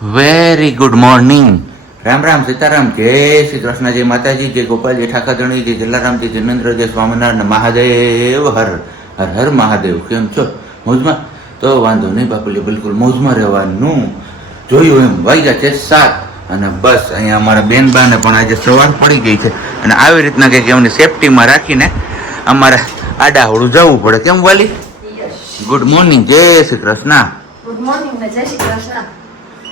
Very good morning. Ram Ram, Sitaram, જય શ્રી કૃષ્ણ, જય માતાજી, જય ગોપાલજી, ઠાકરધણી, જય જલારામજી, જિનેન્દ્ર, જય સ્વામિનારાયણ, મહાદેવ હર હર હર મહાદેવ. કેમ છો? મોજમાં? તો વાંધો નહીં બાપુલી, બિલકુલ મોજમાં રહેવાનું. જોયું એમ વાગ્યા છે 7 અને બસ અહીંયા અમારા બેનબાને પણ આજે સવાર પડી ગઈ છે અને આવી રીતના કંઈક એમની સેફટીમાં રાખીને અમારે આડાહોડું જવું પડે. કેમ વાલી? ગુડ મોર્નિંગ, જય શ્રી કૃષ્ણ. ગુડ મોર્નિંગ ને જય શ્રી કૃષ્ણ.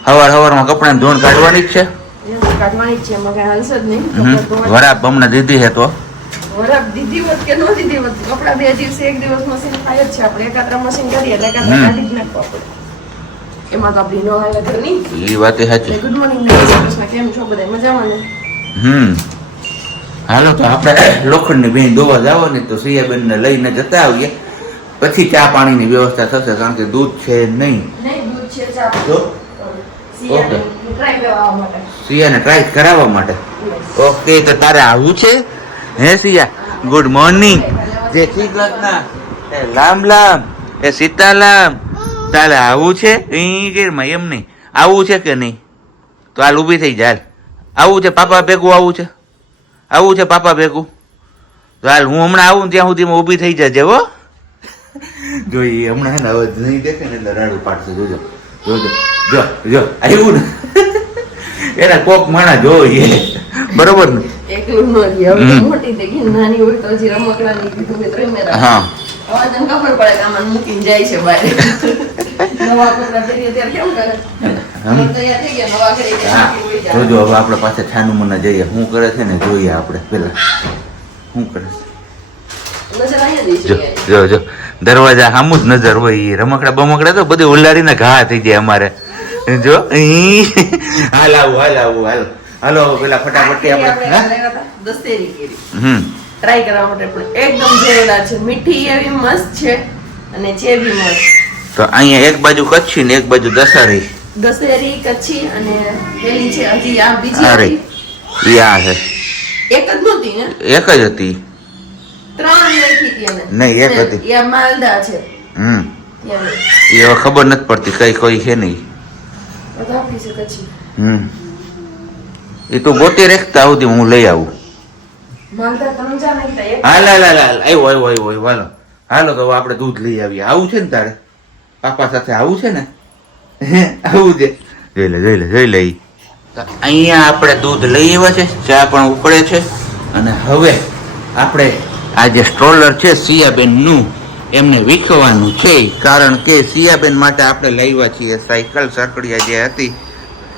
સવારમાં કપડાની ધોણ કાઢવાની જ છે. કાઢવાની જ છે, મગે હાલશે જ નહીં. વરાપ હમણાં દીધી છે તો વરાપ દીધી હોત કે નો દીધી હોત, કપડા 2 દિવસે એક દિવસ મશીન થાય જ છે. આપણે એકાત્રા મશીન કરીએ એટલે એકાત્રા કાઢી જ નાખવા પડે. એમાં તો આપણી નો હાલે ઘરની. એ વાત સાચી. ગુડ મોર્નિંગ જય શ્રી કૃષ્ણ. કેમ છો બધા? મજામાં ને? હાલો તો આપણે લોખંડની બેન દોવા જવાની તો સિયાબેન ને લઈને જતા આવીએ, પછી ચા પાણીની વ્યવસ્થા થશે કારણ કે દૂધ છે નહીં. દૂધ છે ચા તો સિયાને ટ્રાય કરાવવા માટે. ઓકે, તો તારે આવવું છે? હે સિયા, ગુડ મોર્નિંગ, જય શ્રી કૃષ્ણ, એ લામ લામ, એ સીતાલામ. તારે આવવું છે? એમ નહીં આવવું છે કે નહીં? તો હાલ ઊભી થઈ જાય. આવું છે પાપા ભેગું? આવું છે પાપા ભેગું? તો હાલ હું હમણાં આવું ત્યાં સુધીમાં ઊભી થઈ જજે હો. જો એ હમણાં હે ને અવાજ નહીં દેખે ને એટલે રાડું પાડશે. જોજો જોજો, જો જો આવ્યું ને એના કોક માણા જોઈએ, બરોબર ને? એકલું નો રહી. હવે મોટી થઈ ગઈ, નાની હોય તો હજી રમકડાની કીધું કે ત્રમેરા. હા, હવે તને ખબર પડે કે આમાં મૂકીને જાય છે બહાર. નવા કપડા પહેરીએ ત્યારે કેમ કરે? તૈયાર થઈ ગયા નવા ઘરે કે હા. મૂકી જાય. જોજો હવે આપણે પાસે છાનું મના જઈએ, શું કરે છે ને જોઈએ આપણે પેલા શું કરે છે. નજર અહીંયા જો દઈશું. જો જો દરવાજા સામું જ નજર હોય. એ રમકડા બમકડા તો બધી ઉલાડીને ઘા થઈ જાય અમારે. જો હાલ આવું હાલો પેલા ફટાફટ આપણે દસ્તેરી કેરી ટ્રાય કરવા માટે પણ એકદમ જોયેલા છે. મીઠી એવી મસ્ત છે અને છે બી મસ્ત. તો અહીંયા એક બાજુ કચ્છી ને એક બાજુ દસારી. દશેરી કચ્છી અને પેલી છે હજી આ બીજી અરે હતી. એ આ છે, એક જ નહોતી ને? એક જ હતી. 3 લખી હતી એને. નહીં, એક હતી. એ આ માલદા છે. એ હવે ખબર નથી પડતી કઈ કઈ છે નહીં. બધા આપણી છે કચ્છી. એ તું ગોતી રાખતા આવતી, હું લઈ આવું. માલદા 3 જા નાખતા એક. હાલ આવ્યો. હાલો તો આપણે દૂધ લઈ આવીએ. આવું છે ને તારે? પાપા સાથે આવું છે ને? આવું છે. જોઈ લે તો અહીંયા આપણે દૂધ લઈ આવ્યા છે, ચા પણ ઉકળે છે અને હવે આપણે આ જે સ્ટ્રોલર છે સિયાબેન નું એમને વીખવાનું છે, કારણ કે સિયાબેન માટે આપણે લાવ્યા છીએ સાયકલ સરકડિયા જે હતી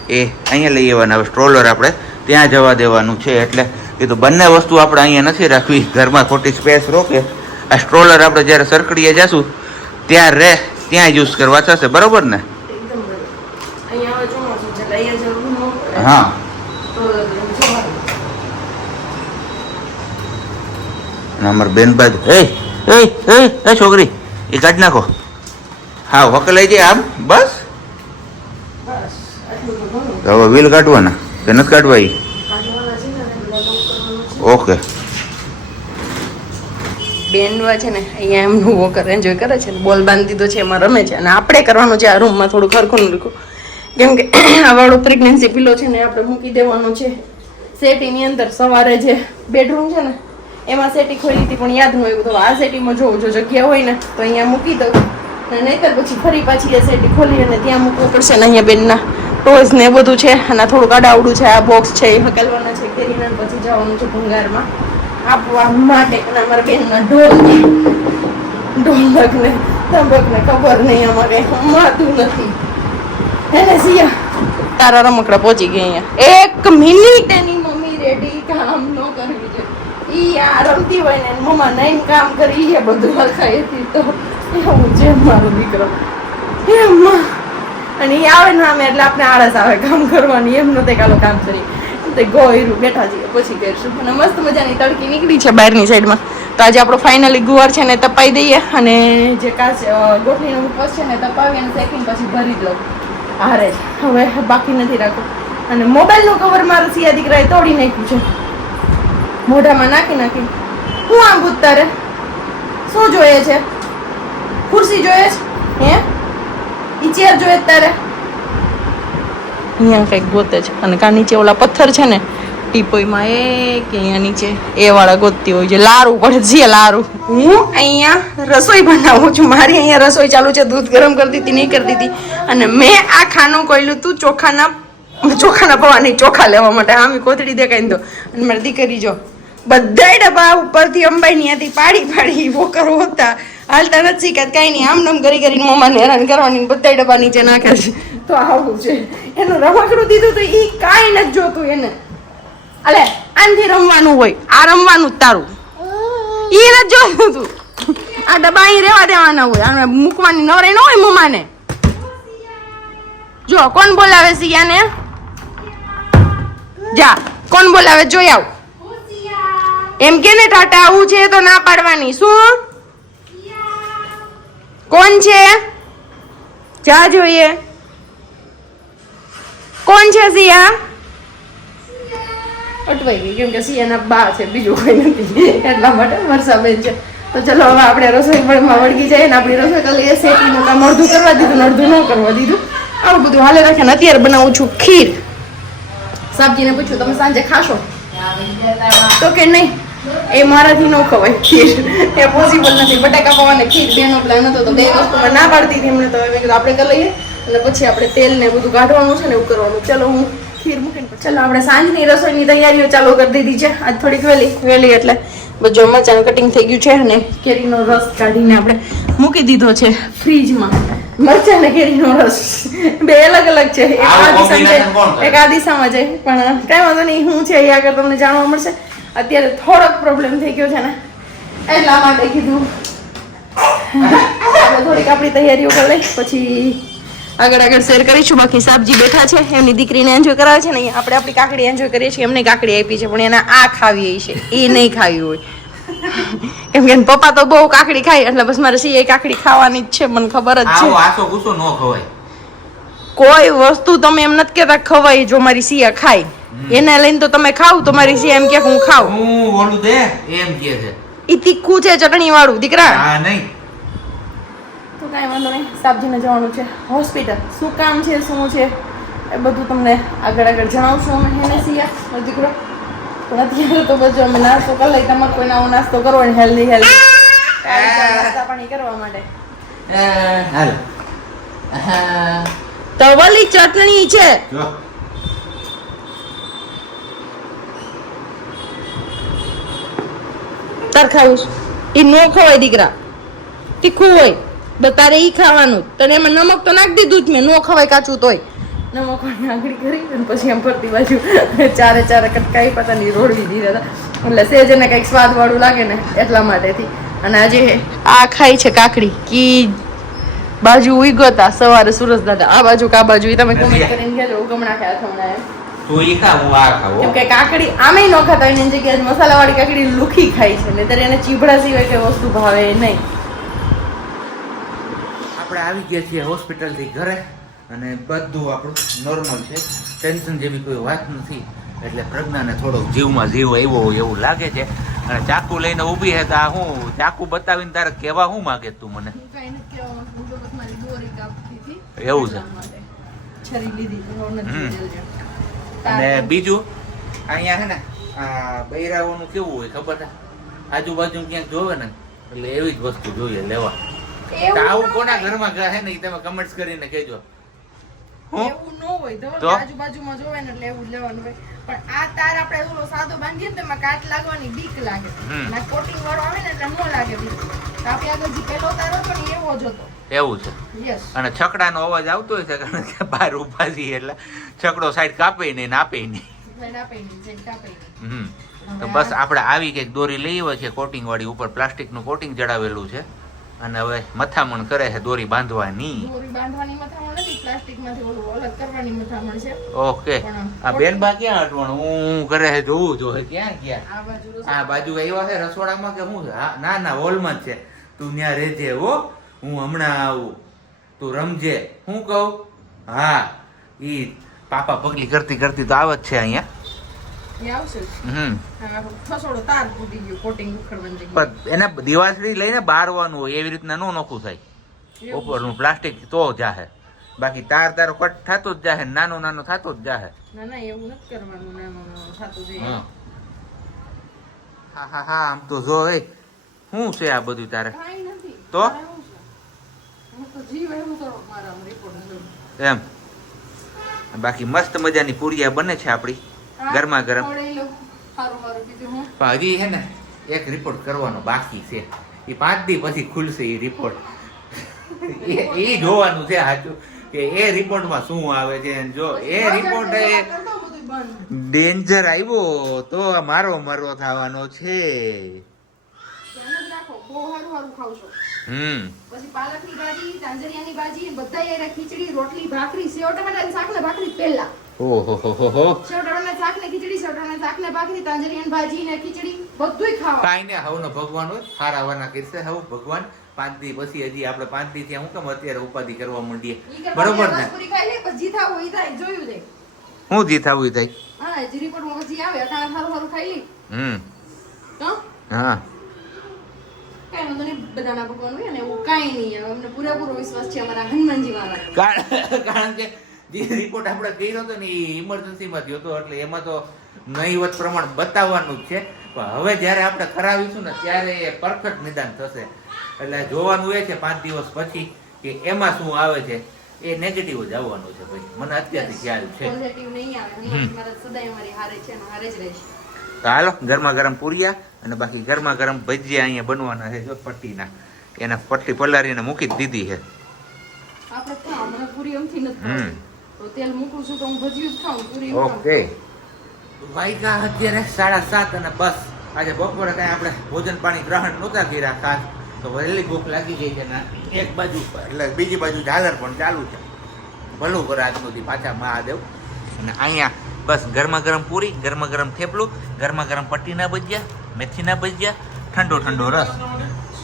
એ અહીંયા લઈ આવવાના. હવે સ્ટ્રોલર આપણે ત્યાં જવા દેવાનું છે, એટલે એ તો બંને વસ્તુ આપણે અહીંયા નથી રાખવી, ઘરમાં ખોટી સ્પેસ રોકે. આ સ્ટ્રોલર આપણે જ્યારે સરકડીએ જશું ત્યાં યુઝ કરવા થશે, બરોબર ને? એકદમ બરાબર. અહીંયા હવે ચોમાસું છે એટલે અહીંયા જરૂર ન પડે. હા. તો જોવાનું. અને અમારા બેન બાજુ એ છોકરી એ કાઢી નાખો. હા, વકલાઈ જાય આમ બસ. બસ આટલું તો ઘણું. તો હવે વ્હીલ કાઢવાના કે નથી કાઢવા? ઈ કાઢવાના છે ને એટલે બધા લોક કરવાનું છે. ઓકે. બેનવા છે ને અહીંયા એમનું વોકર એન્જોય કરે છે ને, બોલ બાંધી દીધો છે એમાં રમે છે અને આપણે કરવાનું છે આ રૂમમાં થોડું ખરખું લીખું, કેમ કે આ વાળું પ્રેગ્નન્સી પિલો છે ને આપણે મૂકી દેવાનું છે સેટીની અંદર. સવારે જે બેડરૂમ છે ને એમાં સેટી ખોલી હતી પણ યાદ ન હોય, તો આ સેટીમાં જોવું, જો જગ્યા હોય ને તો અહીંયા મૂકી દઉં અને નહીંતર પછી ફરી પાછી એ સેટી ખોલી અને ત્યાં મૂકવું પડશે. ને અહીંયા બેનના ટોયસ ને એ બધું છે અને થોડુંક આડાવડું છે. આ બોક્સ છે એ હકાલવાના છે કેરીના, પછી જવાનું છે ભંગારમાં આપવા માટે. અને અમારા બેનના ઢોલક ને તંબક ને ખબર નહીં, અમારે માતું નથી. હે ને સિયા, તારા રમકડા પહોંચી ગયા અહીંયા. 1 મિનિટ એની મમ્મી રેડી કામ ન કરવી છે. ઈ આ રમતી હોય ને મમ્મા નહીં કામ કરી એ બધું હરખાઈ હતી. તો એવું છે મારો દીકરો એમાં. અને એ આવે ને આમે એટલે આપણે આળસ આવે કામ કરવાની. એમ નહોતે કાલો કામ કરી ગોયરું બેઠા છીએ પછી કરીશું. અને મસ્ત મજાની તડકી નીકળી છે બહારની સાઈડમાં. તો આજે આપણો ફાઇનલી ગુવાર છે ને તપાઈ દઈએ અને જે ગોઠલીનો ઉપવાસ છે ને તપાવી અને શેકીને પછી ભરી જ લઉં. હારે હવે બાકી નથી રાખવું. અને મોબાઈલનું કવર મારા સિયા દીકરાએ તોડી નાખ્યું છે, મોઢામાં નાખી. હું આમ ભૂત તારે શું જોઈએ છે? ખુરશી જોઈએ છે? હે ઈ ચેર જોઈએ તારે? અહીંયા કંઈક ગોતે છે અને કા નીચે ઓલા પથ્થર છે ને ટીપોઈમાં એ કે અહીંયા નીચે એ વાળા ગોતતી હોય છે. લારું પડે છે લારું. હું અહીંયા રસોઈ બનાવું છું. મારી અહીંયા રસોઈ ચાલુ છે. દૂધ ગરમ કરતી હતી નહીં કરતી હતી અને મેં આ ખાનું કોયલું તું ચોખાના પૌવા નહીં ચોખા લેવા માટે. હા મેં કોથળી દેખાઈ દો અને મારી દીકરી જો બધા ડબ્બા ઉપરથી અંબાઈ ત્યાંથી પાડી વોકર હોતા હાલતા નથી શીખાત કાંઈ નહીં. આમ નામ કરી કરીને મમ્માને હેરાન કરવાની બધા ડબ્બા નીચે નાખે છે. તો આવું છે એનું રમકડું દીધું તો એ કાંઈ નથી જોતું એને. અલે આનથી રમવાનું હોય આ રમવાનું જ તારું એ નથી જોતું તું. આ ડબ્બા અહીં રહેવા દેવાના હોય આને મૂકવાની નવરાઈ ન હોય મમ્માને. જો કોણ બોલાવે સિયાને જા કોણ બોલાવે જોઈ આવ. એમ કે ને ટાટા આવું છે તો ના પાડવાની. શું કોણ છે જા જોઈએ. કોણ છે સિયા? અટવાઈ ગઈ કેમ કે સિયાના બા છે બીજું કોઈ નથી એટલા માટે વર્ષાબેન છે. તો ચલો હવે આપણે રસોઈ માં વળગી જાય ને આપણી રસોઈ કરી લઈએ. શેકીનું કામ અડધું કરવા દીધું અડધું ન કરવા દીધું. આવું બધું હાલે રાખે ને અત્યારે બનાવું છું ખીર. સાબજીને પૂછ્યું તમે સાંજે ખાશો તો કે નહીં એ મારાથી ન ખવાય ખીર એ પોસિબલ નથી. બટાકા પૌવા ને ખીર બેનો પ્લાન હતો તો બે વસ્તુમાં ના પાડતી હતી એમને. તો મેં કીધું આપણે કરી લઈએ અને પછી આપણે તેલ ને બધું કાઢવાનું છે ને એવું કરવાનું. ચલો હું ખીર મૂકીને ચલો આપણે સાંજની રસોઈની તૈયારીઓ ચાલુ કરી દીધી છે. આજ થોડીક વહેલી એટલે બધું મરચાંનું કટિંગ થઈ ગયું છે અને કેરીનો રસ કાઢીને આપણે મૂકી દીધો છે ફ્રીજમાં. મરચાં ને કેરીનો રસ બે અલગ અલગ છે. એક આ દિશામાં જાય એક આ દિશામાં જાય પણ કઈ વાંધો નહીં. હું છે એ આગળ તમને જાણવા મળશે. અત્યારે થોડોક પ્રોબ્લેમ થઈ ગયો છે ને એટલા માટે કીધું આપણે થોડીક આપણી તૈયારીઓ કરી લઈ પછી આગળ શેર કરીશું. બાકી સાબજી બેઠા છે એમની દીકરીને એન્જોય કરાવે છે ને આપણે આપણી કાકડી એન્જોય કરીએ છીએ. એમને કાકડી આપી છે પણ એને આ ખાવી છે એ નહીં ખાવી હોય કેમ કે પપ્પા તો બહુ કાકડી ખાય એટલે બસ મારે સિંહ કાકડી ખાવાની જ છે. મને ખબર જ છે કોઈ વસ્તુ તમે એમ નથી કેતા ખવાય. જો મારી સિયા ખાય એને લઈને તો તમે ખાવ તો મારી સિયા એમ કે હું ખાવ ઈ તીખું છે ચટણી વાળું દીકરા. તો કાંઈ વાંધો નહીં. સાબજીને જવાનું છે હોસ્પિટલ. શું કામ છે શું છે એ બધું તમને આગળ જણાવશું અમે. એને સિયા દીકરો પણ અત્યારે તો બધું અમે નાસ્તો કરી લઈ. તમારે કોઈ નવો નાસ્તો કરવો ને હેલ્ધી નાસ્તા પાણી કરવા માટે તવલી ચટણી છે. તાર ખાવું એ નો ખવાય દીકરા તીખું હોય તારે ઈ ખાવાનું. તને એમાં નમક તો નાખી દીધું જ મેં. નો ખવાય કાચું તોય નમક આંગળી કરી અને પછી આમ ફરતી બાજુ ચારે કટકાઈ પતાની રોડવી દીધા હતા એટલે સેજ એને કંઈક સ્વાદ વાળું લાગે ને એટલા માટેથી. અને આજે આ ખાઈ છે કાકડી કી બાજુ ઉઈ હતા સવારે સુરજ દાદા આ બાજુ કા બાજુ તમે કોમેન્ટ કરીને કહેજો ઉગમણા ખાયા થમણા એમ કે કાકડી આમે ન ખાતા હોય એની જગ્યાએ મસાલાવાળી કાકડી લુખી ખાય છે ને ત્યારે એને ચીભડા સિવાય કે વસ્તુ ભાવે નહીં. આપણે આવી ગયા છીએ હોસ્પિટલ થી ઘરે અને બધું આપણું નોર્મલ છે. ટેન્શન જેવી કોઈ વાત નથી. એટલે પ્રજ્ઞાને થોડોક જીવમાં જીવ આવ્યો હોય એવું લાગે છે. અને ચાકુ લઈને ઊભી છે તો આ હું ચાકુ બતાવીને તારે કહેવા શું માગે તું મને? એવું છે. અને બીજું અહીંયા છે ને આ બૈરાઓનું કેવું હોય ખબર છે? આજુબાજુ ક્યાંક જોવે ને એટલે એવી જ વસ્તુ જોઈએ લેવા. આવું કોના ઘરમાં છે ને તમે કમેન્ટ્સ કરીને કહેજો. એવું ન હોય તો આજુબાજુમાં જોવે ને એટલે એવું જ લેવાનું હોય. પણ આ તાર આપણે ઓલો સાદો બાંધીએ ને તેમાં કાટ લાગવાની બીક લાગે. ના કોટિંગ વાળો આવે ને એટલે ન લાગે બીક. આપણે આગળ જે પેલો તાર હતો ને એવો જ હતો. એવું છે. અને છકડાનો અવાજ આવતો હોય છે કારણ કે બહાર ઉભા છીએ એટલે છકડો સાઈડ કાપે નહીં આપે નહીં. તો બસ આપણે આવી કઈક દોરી લઈ આવ્યા છે કોટિંગ વાળી. ઉપર પ્લાસ્ટિક નું કોટિંગ ચડાવેલું છે અને હવે મથામણ કરે છે દોરી બાંધવાની. ઓકે આ બેનબા ક્યાં અટવણ હું કરે છે જોવું જોઈએ ક્યાં ગયા? આ બાજુ આવ્યા છે રસોડામાં કે શું છે? ના ના હોલમાં જ છે. તું ત્યાં રહેજે હો હું હમણાં આવું. તું રમજે. હું કહું હા ઈ પાપા પગલી કરતી કરતી તો આવે જ છે અહીંયા. એના દિવાળી લઈને બારવાનું હોય એવી રીતના નો નોખું થાય. ઉપરનું પ્લાસ્ટિક તો જાહે બાકી તારો કટ થતો જ જાહે, નાનો નાનો થતો જ જાહે. ના ના એવું નથી કરવાનું, નાનું થતું જાય. હા હા હા આમ તો જો એ શું છે આ બધું તારે કાંઈ નથી. તો? મારે શું છે? હું તો જીવ એવું કરો મારા રિપોર્ટ જોઈ. એમ બાકી મસ્ત મજાની પૂરિયા બને છે આપડી ગરમા ગરમ. સારું સારું કીધું હું. પણ હજી હે ને એક રિપોર્ટ કરવાનો બાકી છે. એ 5 દી પછી ખુલશે એ રિપોર્ટ. એ જોવાનું છે સાચું કે એ રિપોર્ટમાં શું આવે છે. અને જો એ રિપોર્ટ ડેન્જર આવ્યો તો મારો મરો થવાનો છે. ધ્યાન જ રાખો, બહુ સારું સારું ખાવ છો. હમ પછી પાલકની ભાજી, તાંજરિયાની ભાજી, બધા એરા ખીચડી, રોટલી, ભાખરી, સેવ ટમેટાની શાક ને ભાખરી પહેલા. ઓહો હો હો હો. સેવ ટમેટાનું શાક ને ખીચડી, સેવ ટમેટાનું શાક ને ભાખરી, તાંજરિયાની ભાજી ને ખીચડી બધુંય ખાવા. કાંઈ ને હવનો ભગવાન હોય હારાવાના કીધે હવ ભગવાન 5 દી પછી હજી આપણે 5 દી થયા હું કેમ અત્યારે ઉપાધિ કરવા માંડીએ. બરોબર ને? પૂરી ખાઈ લે પછી જી થાવ હોય થાય જોયું છે. હું જી થાવું થાય. હા જી રિપોર્ટમાં પછી આવે અટાણા સારું સારું ખાઈ લે. તો હા કાંઈ વાંધો નહીં, બધાના ભગવાન હોય ને એવું કાંઈ નહીં. અમને પૂરેપૂરો વિશ્વાસ છે અમારા હનુમાનજી વાળા. કારણ કે જે રિપોર્ટ આપણે કર્યો હતો ને એ ઇમરજન્સીમાં થયો હતો એટલે એમાં તો નહીવત પ્રમાણ બતાવવાનું જ છે. પણ હવે જ્યારે આપણે કરાવીશું ને ત્યારે એ પરફેક્ટ નિદાન થશે. એટલે જોવાનું એ છે 5 દિવસ પછી કે એમાં શું આવે છે. એ નેગેટિવ જ આવવાનું છે ભાઈ, મને અત્યારથી ખ્યાલ છે. પોઝિટિવ નહીં આવે. હનુમાનજી મહારાજ સદાય અમારી હારે છે અને હારે જ રહેશે. તો હાલો ગરમા ગરમ પૂરિયા અને બાકી ગરમા ગરમ ભજીયા અહીંયા બનવાના છે. જો પટ્ટીના એના પટ્ટી પલાળીને મૂકી જ દીધી છે. આપણે ખાવ, મને પૂરી એમથી નથી ખાવી. તો તેલ મૂકું છું તો હું ભજીયું જ ખાઉં, પૂરી હું ખાઉં. ઓકે વાગ્યા અત્યારે 7:30 અને બસ આજે બપોરે કાંઈ આપણે ભોજન પાણી ગ્રહણ નહોતા કર્યા ખાસ તો વહેલી ભૂખ લાગી ગઈ છે ને એક બાજુ એટલે બીજી બાજુ ઝાલર પણ ચાલુ છે. ભલું કરે આજ સુધી પાછા મહાદેવ. અને અહીંયા બસ ગરમા ગરમ પૂરી, ગરમા ગરમ થેપલું, ગરમા ગરમ પટ્ટીના ભજીયા, મેથીના ભજીયા, ઠંડો ઠંડો રસ.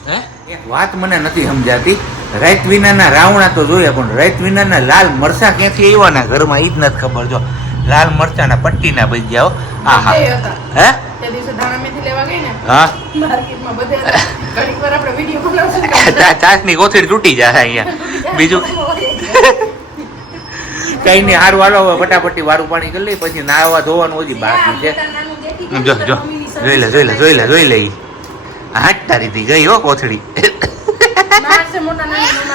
હે એક વાત મને નથી સમજાતી, રાત વિનાના રાવણા તો જોયા પણ રાત વિનાના લાલ મરચા ક્યાંથી આવ્યાના ઘરમાં ઈ જ નથી ખબર. જો લાલ મરચાના પટ્ટીના ભજીયાઓ. આહા હે તે દિવસે ધાણા મેથી લેવા ગઈ ને હા માર્કેટમાં બધે ઘડીક વાર આપણે વિડિયો બનાવશું. ચાસની કોથળી તૂટી જાય અહીંયા. બીજું કઈ નહીં, હારું હાલો હવે ફટાફટી વારું પાણી કરી લઈ પછી નાવા ધોવાનું હજી બાકી છે. જો જો જોઈ લે જોઈ લે જોઈ લે જોઈ લે. હાટ તારી ગઈ હો કોથળી. માર છે મોટા નાના